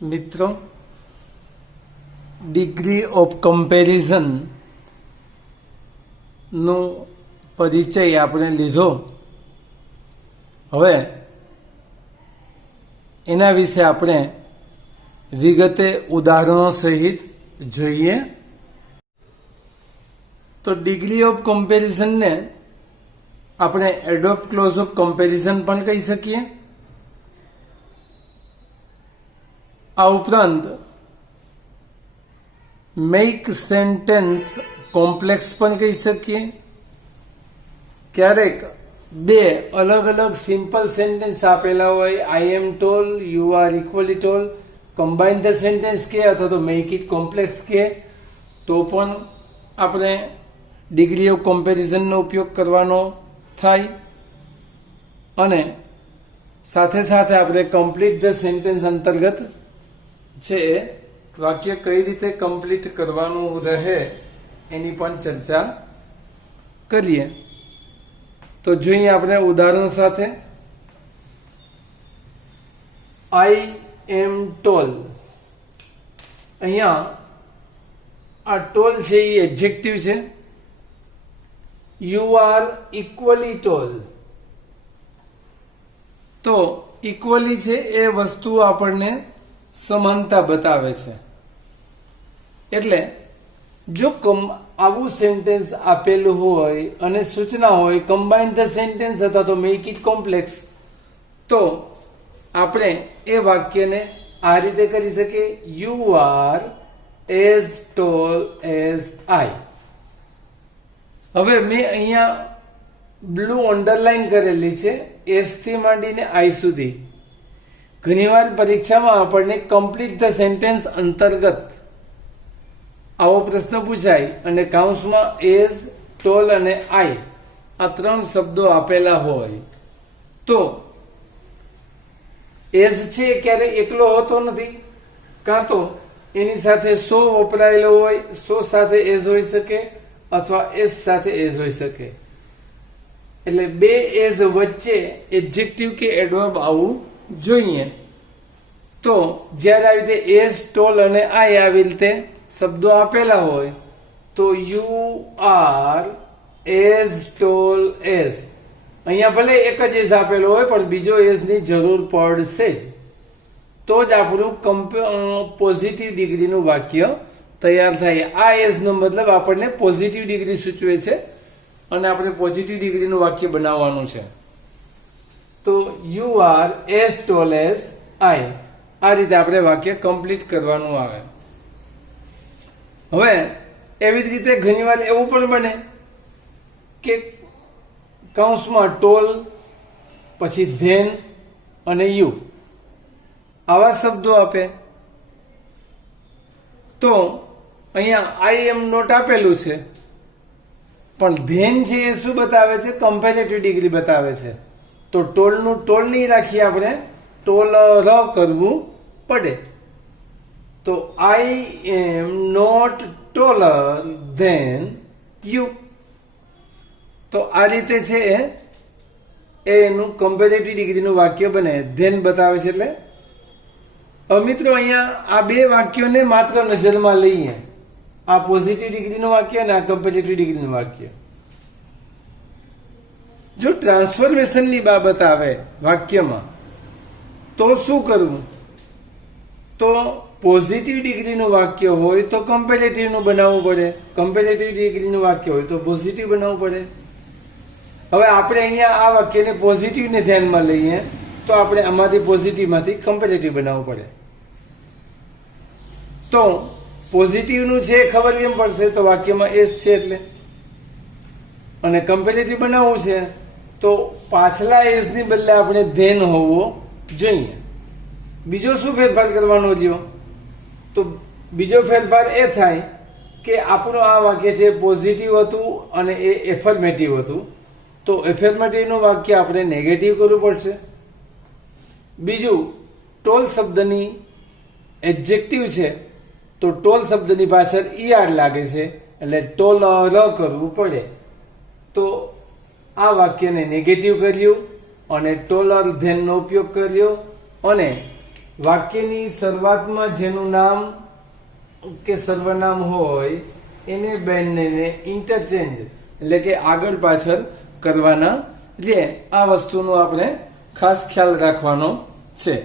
મિત્રો, degree of comparison નો પરિચય આપણે લીધો. હવે એના વિશે આપણે વિગતે ઉદાહરણો સહિત જોઈએ. તો ડિગ્રી ઓફ કમ્પેરિઝનને આપણે એડોપ્ટ ક્લોઝ ઓફ કમ્પેરિઝન પણ કહી શકીએ. આ ઉપરાંત મેક સેન્ટેન્સ કોમ્પ્લેક્સ પણ કહી શકીએ. ક્યારેક બે અલગ અલગ સિમ્પલ સેન્ટેન્સ આપેલા હોય, I am tall, you are equally tall, combine the sentence કે અથવા તો મેક ઇટ કોમ્પ્લેક્સ કે તો પણ આપણે ડિગ્રી ઓફ કમ્પેરિઝનનો ઉપયોગ કરવાનો થાય. અને સાથે સાથે આપણે કમ્પ્લીટ ધ સેન્ટેન્સ અંતર્ગત છે વાક્ય કઈ રીતે કમ્પ્લીટ કરવાનું રહે એની પણ ચર્ચા કરીએ. તો જોઈએ આપણે ઉદાહરણ સાથે. I am tall. અહીંયા આ ટોલ છે એ એડજેક્ટિવ છે. You are equally tall. તો ઇક્વલી છે એ વસ્તુ આપણને સમાનતા બતાવે છે. એટલે જો આવું સેન્ટેન્સ આપેલું હોય અને સૂચના હોય કમ્બાઇન ધ સેન્ટેન્સ અથવા તો મેક ઇટ કોમ્પ્લેક્સ, તો આપણે એ વાક્યને આ રીતે કરી શકીએ, you are as toll as I. હવે મેં અહીંયા બ્લુ અંડરલાઈન કરેલી છે એસ થી માંડીને આઈ સુધી. ઘણીવાર પરીક્ષામાં આપણને કમ્પ્લીટ ધ સેન્ટેન્સ અંતર્ગત આવો પ્રશ્ન પૂછાય અને કાઉન્સમાં એઝ, ટોલ અને આઈ આ ત્રણ શબ્દો આપેલા હોય તો એઝ છે ક્યારે એકલો હોતો નથી, કાં તો એની સાથે સો વપરાયેલો હોય, સો સાથે એઝ હોઈ શકે અથવા એઝ સાથે એઝ હોઈ શકે. એટલે બે એઝ વચ્ચે એડજેક્ટિવ કે એડવર્બ આવવું જોઈએ. તો જ્યારે આવી રીતે એઝ, ટોલ અને આઈ આવી રીતે શબ્દો આપેલા હોય તો you are as toll as, અહીંયા ભલે એક જ એઝ આપેલો હોય પણ બીજો એઝ ની જરૂર પડશે જ, તો જ આપણું પોઝિટિવ ડિગ્રીનું વાક્ય તૈયાર થાય. આ એઝ નો મતલબ આપણને પોઝિટિવ ડિગ્રી સૂચવે છે અને આપણે પોઝિટિવ ડિગ્રીનું વાક્ય બનાવવાનું છે. તો you are as toll as I, આ રીતે આપણે વાક્ય કમ્પ્લીટ કરવાનું આવે. હવે એવી જ રીતે ઘણીવાર એવું પણ બને કે કૌંસમાં ટોલ પછી ધેન અને યુ આવા શબ્દો આપે તો અહીંયા આઈ એમ નોટ આપેલું છે પણ ધેન છે એ શું બતાવે છે? કમ્પેરેટિવ ડિગ્રી બતાવે છે. તો ટોલનું ટોલ નહીં રાખીએ, આપણે ટોલ કરવું પડે. તો I am not taller than you. તો આ રીતે છે એનું કમ્પેરેટિવ ડિગ્રીનું વાક્ય બને. ધેન બતાવે છે એટલે. હવે મિત્રો અહીંયા આ બે વાક્યોને માત્ર નજરમાં લઈએ, આ પોઝિટિવ ડિગ્રીનું વાક્ય અને આ કમ્પેરેટિવ ડિગ્રીનું વાક્ય. જો ટ્રાન્સફોર્મેશનની બાબત આવે વાક્યમાં તો શું કરવું? તો પોઝિટિવ ડિગ્રીનું વાક્ય હોય તો કમ્પેરેટિવનું બનાવવું પડે, કમ્પેરેટિવ ડિગ્રીનું વાક્ય હોય તો પોઝિટિવ બનાવવું પડે. હવે આપણે અહીંયા આ વાક્યને પોઝિટિવને ધ્યાનમાં લઈએ તો આપણે આમાંથી પોઝિટિવમાંથી કમ્પેરેટિવ બનાવવું પડે. તો પોઝિટિવનું છે ખબર કેમ પડશે? તો વાક્યમાં એસ છે એટલે. અને કમ્પેરેટિવ બનાવવું છે તો પાછલા એસની બદલે આપણે ધેન હોવો જોઈએ. બીજો શું ફેરફાર કરવાનો રહ્યો? તો બીજો ફેરફાર એ થાય કે આપણું આ વાક્ય છે પોઝિટિવ હતું અને એ એફર્મેટિવ હતું, તો એફર્મેટિવનું વાક્ય આપણે નેગેટિવ કરવું પડશે. બીજું, ટોલ શબ્દની એડજેક્ટિવ છે તો ટોલ શબ્દની પાછળ ઈઆર લાગે છે એટલે ટોલ કરવું પડે. તો આ વાક્યને નેગેટિવ કર્યું અને ટોલર ધેનનો ઉપયોગ કર્યો અને વાક્યની શરૂઆતમાં જેનું નામ કે સર્વનામ હોય એને બંનેને ઇન્ટરચેન્જ એટલે કે આગળ પાછળ કરવાના એટલે આ વસ્તુનો આપણે ખાસ ખ્યાલ રાખવાનો છે.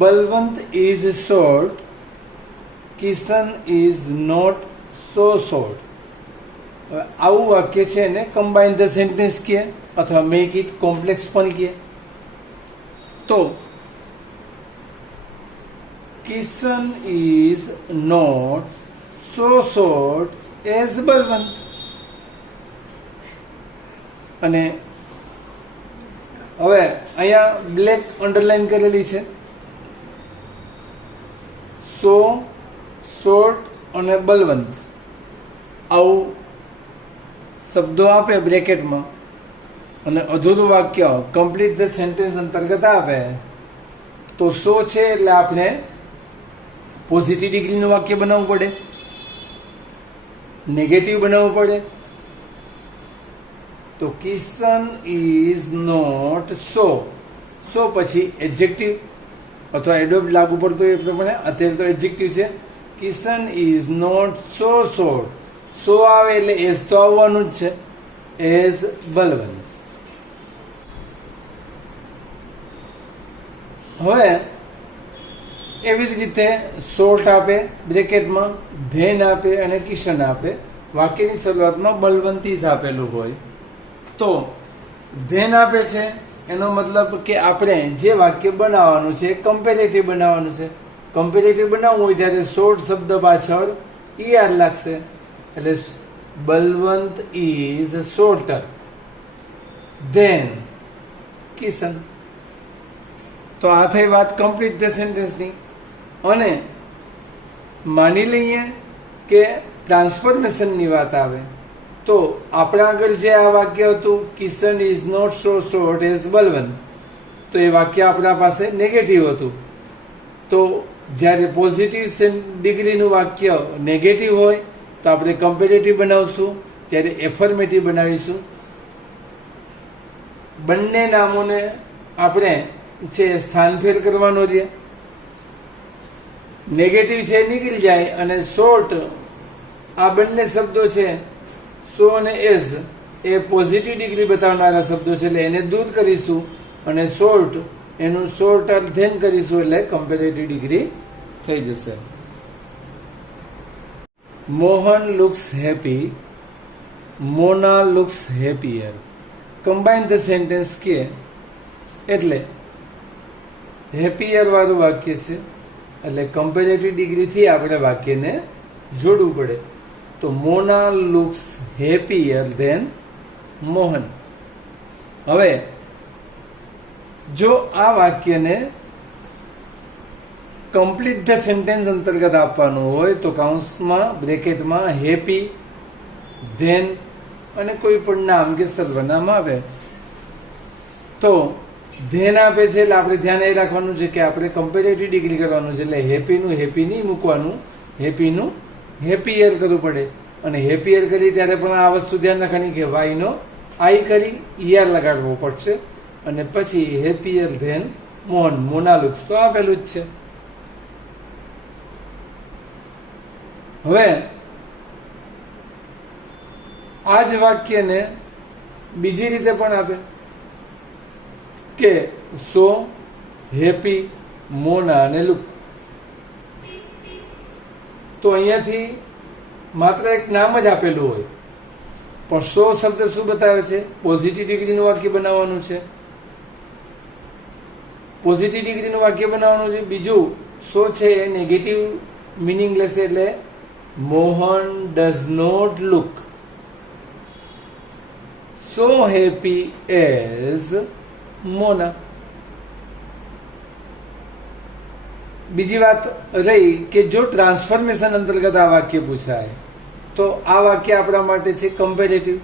Balwant is short, Kishan is not so short. આવું વાક્ય છે એને કમ્બાઇન ધ સેન્ટેન્સ કહે અથવા મેક ઇટ કોમ્પ્લેક્સ પણ કહે. તો Kishan is not so short as Balwant. અને હવે અહીંયા બ્લેક અંડરલાઈન કરેલી છે. સો શોર્ટ અને બલવંત આવું શબ્દો આપે બ્રેકેટમાં અને અધૂરું વાક્ય કમ્પ્લીટ ધ સેન્ટેન્સ અંતર્ગત આપે તો સો છે એટલે આપણે પોઝિટિવ ડિગ્રીનું વાક્ય બનાવવું પડે, નેગેટિવ બનાવવું પડે. તો કિશન ઇઝ નોટ સો, સો પછી એડજેક્ટિવ અથવા એડોબ લાગુ પડતો એ પ્રમાણે અત્યારે તો એડજેક્ટિવ છે. Kishan is not so short, so આવે એટલે એઝ તો આવવાનું જ છે, એઝ બલવંત. હવે એવી જ રીતે શોર્ટ આપે બ્રેકેટમાં, ધેન આપે અને કિશન આપે. વાક્યની શરૂઆતમાં બલવંતીસ આપેલું હોય તો ધેન આપે છે એનો મતલબ કે આપણે જે વાક્ય બનાવવાનું છે કમ્પેરેટિવ બનાવવાનું છે. કમ્પેરેટિવ બનાવવું હોય ત્યારે શોર્ટ શબ્દ પાછળ ઈઆર લાગશે એટલે Balwant is shorter than Kishan. તો આ થઈ વાત કમ્પ્લીટ ધ સેન્ટેન્સની. અને માની લઈએ કે ટ્રાન્સફોર્મેશનની વાત આવે તો આપણા આગળ જે આ વાક્ય હતું Kishan is not so short as Balwant, તો એ વાક્ય આપણા પાસે નેગેટિવ હતું. તો જ્યારે પોઝિટિવ ડિગ્રીનું વાક્ય નેગેટિવ હોય તો આપણે કમ્પેરેટિવ બનાવશું, ત્યારે એફર્મેટિવ બનાવીશું. બંને નામોને આપણે છે સ્થાનફેર કરવાનો છે. નેગેટિવ છે નીકળી જાય અને શોર્ટ આ બંને શબ્દો છે સો અને એઝ એ પોઝિટિવ ડિગ્રી બતાવનારા શબ્દો છે એટલે એને દૂર કરીશું અને શોર્ટ એનું શોર્ટ ધેન કરીશું એટલે કમ્પેરેટિવ ડિગ્રી થઈ જશે. Mohan looks happy, Mona looks happier. Combine the sentence કે એટલે હેપીયર વાળું વાક્ય છે એટલે કમ્પેરેટિવ ડિગ્રીથી આપણે વાક્યને જોડવું પડે. તો મોના લુક્સ હેપીયર ધેન મોહન. હવે જો આ વાક્યને કમ્પ્લીટ ધ સેન્ટેન્સ અંતર્ગત આપવાનું હોય તો કાઉન્સમાં બ્રેકેટમાં હેપી ધેન અને કોઈ પણ નામ કે સર્વનામ આવે. તો ધેન આપે છે એટલે આપણે ધ્યાન એ રાખવાનું છે કે આપણે કમ્પેરેટિવ ડિગ્રી કરવાનું છે એટલે હેપીનું હેપી નહીં મૂકવાનું, હેપીનું હેપીયર કરવું પડે. અને હેપીયર કરી ત્યારે પણ આ વસ્તુ ધ્યાન રાખવાની કે વાયનો આઈ કરી ઈઆર લગાડવો પડશે અને પછી હેપીયર ધેન મોહન. મોના લુક્સ તો આપેલું જ છે. હવે આ જ વાક્યને બીજી રીતે પણ આપે કે સો હેપી મોના અને લુક. તો અહીંયાથી માત્ર એક નામ જ આપેલું હોય પણ સો શબ્દ શું બતાવે છે? પોઝિટિવ ડિગ્રીનું વાક્ય બનાવવાનું છે. પોઝિટિવ ડિગ્રીનું વાક્ય બનાવવાનું છે. બીજું સો છે એ નેગેટિવ મિનિંગ લેશે એટલે Mohan does not look so happy as Mona. બીજી વાત રહી કે જો ટ્રાન્સફોર્મેશન અંતર્ગત આ વાક્ય પૂછાય તો આ વાક્ય આપણા માટે છે કમ્પેરેટિવ.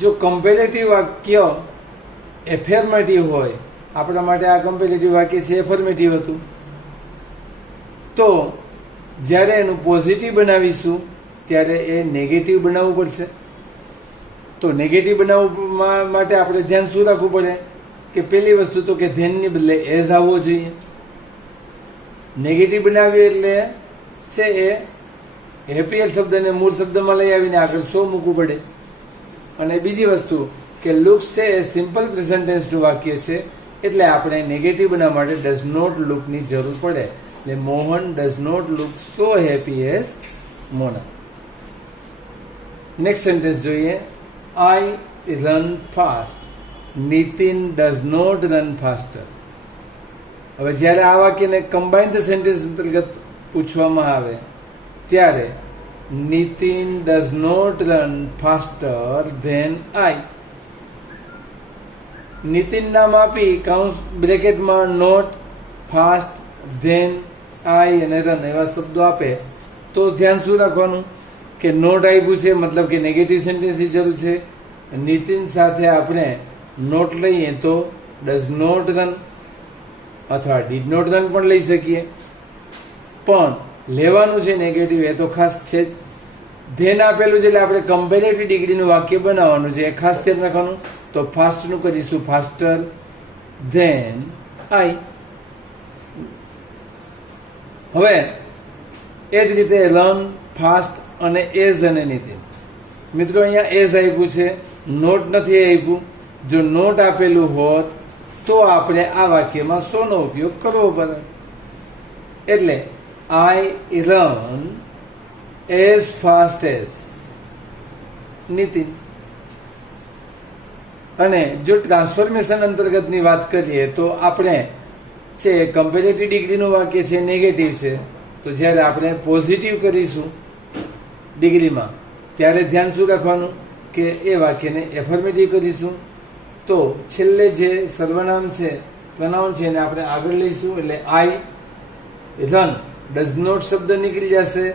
જો કમ્પેરેટિવ વાક્ય એફર્મેટિવ હોય, આપણા માટે આ કમ્પેરેટિવ વાક્ય છે એફર્મેટિવ હતું, તો જ્યારે એનું પોઝિટિવ બનાવીશું ત્યારે એ નેગેટિવ બનાવવું પડશે. તો નેગેટિવ બનાવવા માટે આપણે ધ્યાન શું રાખવું પડે કે પહેલી વસ્તુ તો કે ધેનની બદલે એઝ આવવો જોઈએ. નેગેટિવ બનાવ્યું એટલે છે એ હેપીએલ શબ્દને મૂળ શબ્દમાં લઈ આવીને આગળ સો મૂકવું પડે. અને બીજી વસ્તુ કે લુક્સ છે એ સિમ્પલ પ્રેઝન્ટ ટેન્સનું વાક્ય છે, એટલે આપણે નેગેટિવ બનાવવા માટે ડઝ નોટ લુકની જરૂર પડે. એટલે Mohan does not look so happy as Mona. Next sentence જોઈએ. I run fast, Nitin does not run faster. હવે જ્યારે આ વાક્યને કમ્બાઇન્ડ સેન્ટેન્સ અંતર્ગત પૂછવામાં આવે ત્યારે Nitin does not run faster than I. Nitin નામ આપી કાઉન્સ બ્રેકેટમાં નોટ, ફાસ્ટ, ધેન, આઈ અને રન એવા શબ્દો આપે તો ધ્યાન શું રાખવાનું કે નોટ આપ્યું છે મતલબ કે નેગેટિવ સેન્ટેન્સની જરૂર છે. નીતિન સાથે આપણે નોટ લઈએ તો ડઝ નોટ રન અથવા ડીડ નોટ રન પણ લઈ શકીએ, પણ લેવાનું છે નેગેટિવ એ તો ખાસ છે જ. ધેન આપેલું છે એટલે આપણે કમ્પેરેટિવ ડિગ્રીનું વાક્ય બનાવવાનું છે, એ ખાસ ધ્યાન રાખવાનું. તો ફાસ્ટનું કરીશું ફાસ્ટર ધેન આઈ. હવે એ જ રીતે રન, ફાસ્ટ અને એઝ અને નીતિન. મિત્રો અહીંયા એઝ આપ્યું છે, નોટ નથી આપ્યું. જો નોટ આપેલું હોત તો આપણે આ વાક્યમાં શોનો ઉપયોગ કરવો પડે. એટલે I run as fast as Nitin. અને જો ટ્રાન્સફોર્મેશન અંતર્ગતની વાત કરીએ તો આપણે છે કમ્પેરેટિવ ડિગ્રીનું વાક્ય છે નેગેટિવ છે, તો જ્યારે આપણે પોઝિટિવ કરીશું ડિગ્રીમાં ત્યારે ધ્યાન શું રાખવાનું કે એ વાક્યને એફર્મેટિવ કરીશું. તો છેલ્લે જે સર્વનામ છે પ્રનાઉન છે એને આપણે આગળ લઈશું. એટલે આઈ રન ડઝ નોટ શબ્દ નીકળી જશે,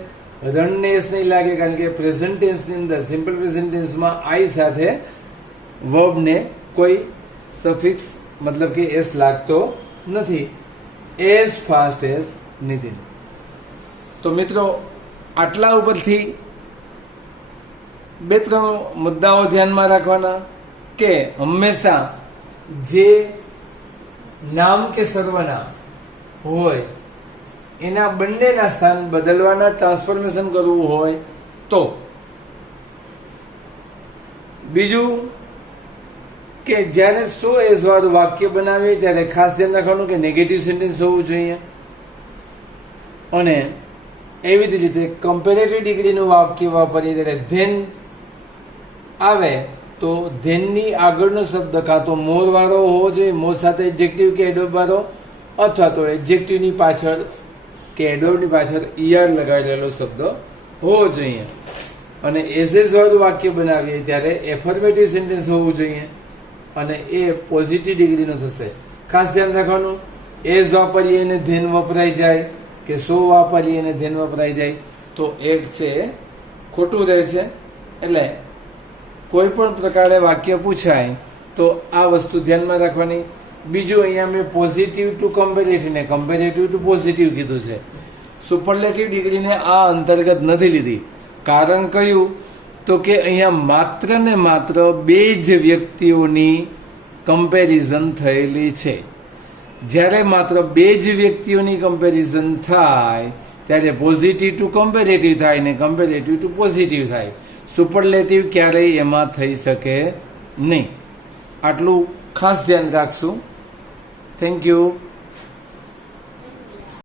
રનને એસ નહીં લાગે કારણ કે પ્રેઝન્ટ ટેન્સની અંદર સિમ્પલ પ્રેઝન્ટ ટેન્સમાં આઈ સાથે વર્બને કોઈ સફિક્સ મતલબ કે એસ લાગતો નથી. As fast as Nitin. તો મિત્રો આટલા ઉપરથી બે ત્રણ મુદ્દાઓ ધ્યાનમાં રાખવાના કે હંમેશા જે નામ કે સર્વનામ હોય એના બંનેના સ્થાન બદલવાના, ટ્રાન્સફોર્મેશન કરવું હોય તો. બીજું કે જ્યારે સો એઝ વાળું વાક્ય બનાવીએ ત્યારે ખાસ ધ્યાન રાખવાનું કે નેગેટિવ સેન્ટેન્સ હોવું જોઈએ. અને એવી જ રીતે કમ્પેરેટિવ ડિગ્રીનું વાક્ય વાપરીએ ત્યારે ધેન આવે તો ધેનની આગળનો શબ્દ કાં તો મોર વાળો હોવો જોઈએ, મોર સાથે એડજેક્ટિવ કે એડોબ વાળો, અથવા તો એડજેક્ટિવની પાછળ કે એડોબની પાછળ ઈઆર લગાડેલો શબ્દ હોવો જોઈએ. અને એઝ વાળું વાક્ય બનાવીએ ત્યારે એફર્મેટિવ સેન્ટેન્સ હોવું જોઈએ અને એ પોઝિટિવ ડિગ્રીનો થશે. ખાસ ધ્યાન રાખવાનું એઝ વાપરીએ અને ધેન વપરાઈ જાય કે સો વાપરીએ અને ધેન વપરાઈ જાય તો એક છે ખોટું રહે છે. એટલે કોઈ પણ પ્રકારે વાક્ય પૂછાય તો આ વસ્તુ ધ્યાનમાં રાખવાની. બીજું અહીંયા મેં પોઝિટિવ ટુ કમ્પેરેટિવ ને કમ્પેરેટિવ ટુ પોઝિટિવ કીધું છે. સુપરલેટિવ ડિગ્રીને આ અંતર્ગત નથી લીધી. કારણ કયું તો કે અહીંયા માત્ર ને માત્ર બે જ વ્યક્તિઓની કમ્પેરિઝન થયેલી છે. જ્યારે માત્ર બે જ વ્યક્તિઓની કમ્પેરિઝન થાય ત્યારે પોઝિટિવ ટુ કમ્પેરેટિવ થાય ને કમ્પેરેટિવ ટુ પોઝિટિવ થાય. સુપરલેટિવ ક્યારેય એમાં થઈ શકે નહીં. આટલું ખાસ ધ્યાન રાખશું. Thank you.